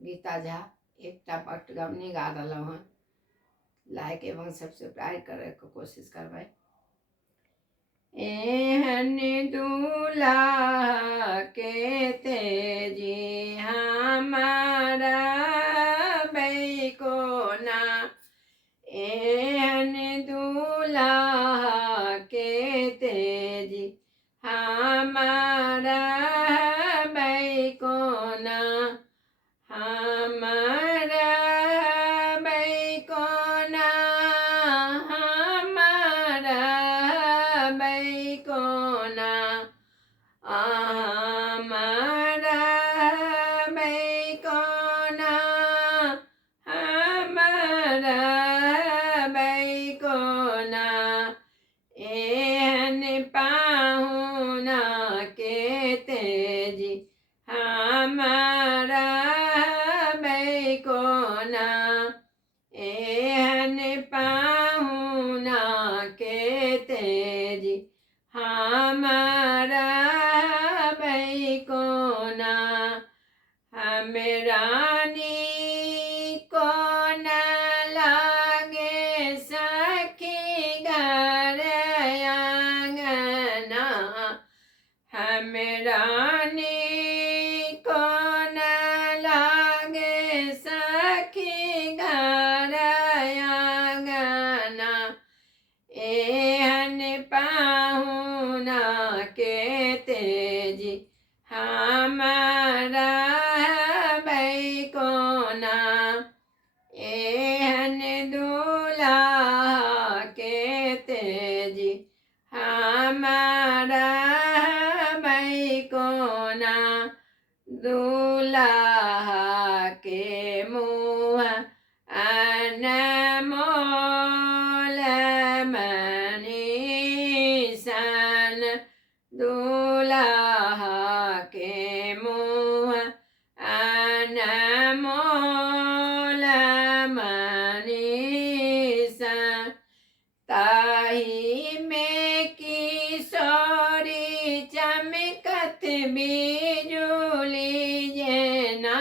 गीता झा एकटा पटगमनी गा रहलहुँ हँ। लाइक एवं सब्सक्राइब करे के कोशिश करबै। एहन दूल्हा के तेजी हमारा बैकोना, एहन दूल्हा के तेजी हमारा बैकोना, हमारा बैकोना, हमारा बैकोना, हमारा बैकोना, हमारा बैकोना, एहन पाहुना के तेजी हमारा बैकोना, एहन पाहुना के तेजी हमारा बैकोना, हम रानी को न लागे सखी घर आंगना, हम रानी को न लागे सखी घर आंगना, एहन पाहुना के तेजी हमारा बैकोना, एहन दूल्हा के तेजी हमारा बैकोना, दूल्हा के मुँह अनमोल मनीषन, दूल्हा के मुँह अनमोल मनीषन, ताही में किशोरी चमकत बिजुली जेना,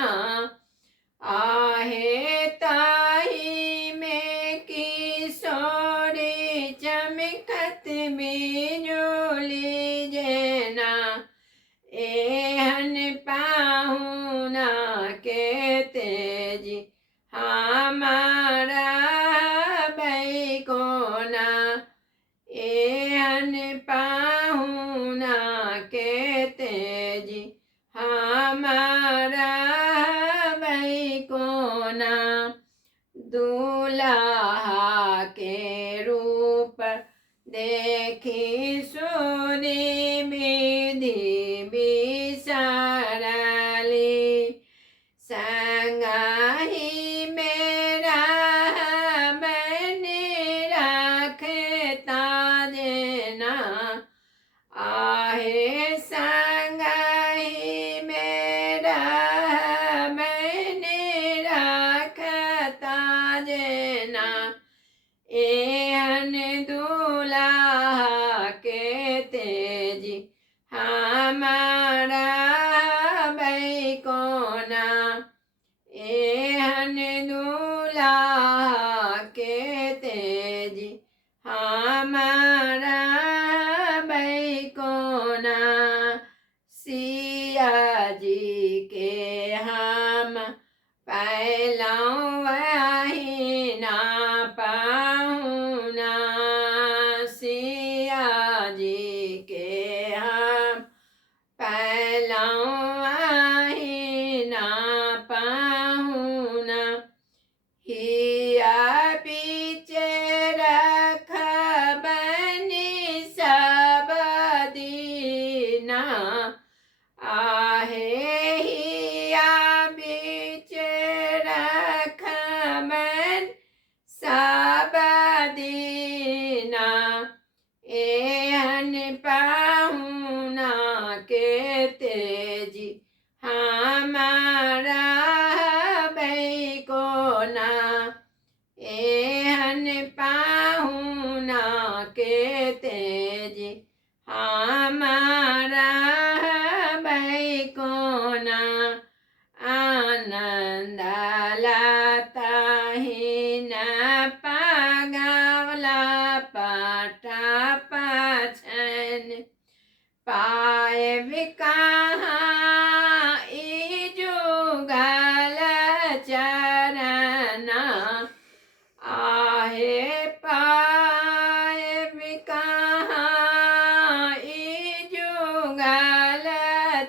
आहे ताही में किशोरी चमकत बिजुली जेना, एहन पाहुना के तेजी हमारा बैकोना, एहन पाहुना के तेजी हमारा बैकोना, दूल्हा के रूप देखी सुनी विधि बिसरली, संगहि मेरा मन रखता जेना, आहे संगहि मेरा मन रखता जेना, एहन दूल्हा के तेजी हमारा बैकोना, एहन दूल्हा के तेजी हमारा बैकोना, सिया जी के हम पहलौं वहीना पाहुना, सिया जी के हम पहलौं वहीना पाहुना, हिया पीछे रखबनी सब दीना, आहे हिया बीच रखबन सब दीना, एहन पाहुना के तेजी हमारा बैकोना, एहन पाहुना के तेजी हमारा बैकोना, आनंद पाए कहाँ ई जुगल चरना आहे पाए कहाँ ई जुगल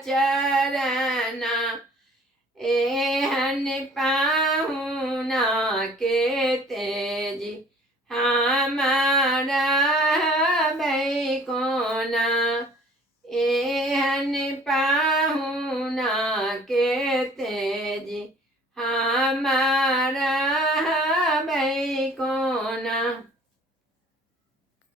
चरना एहन पाहुना के तेजी हमारा बैकोना एहन पा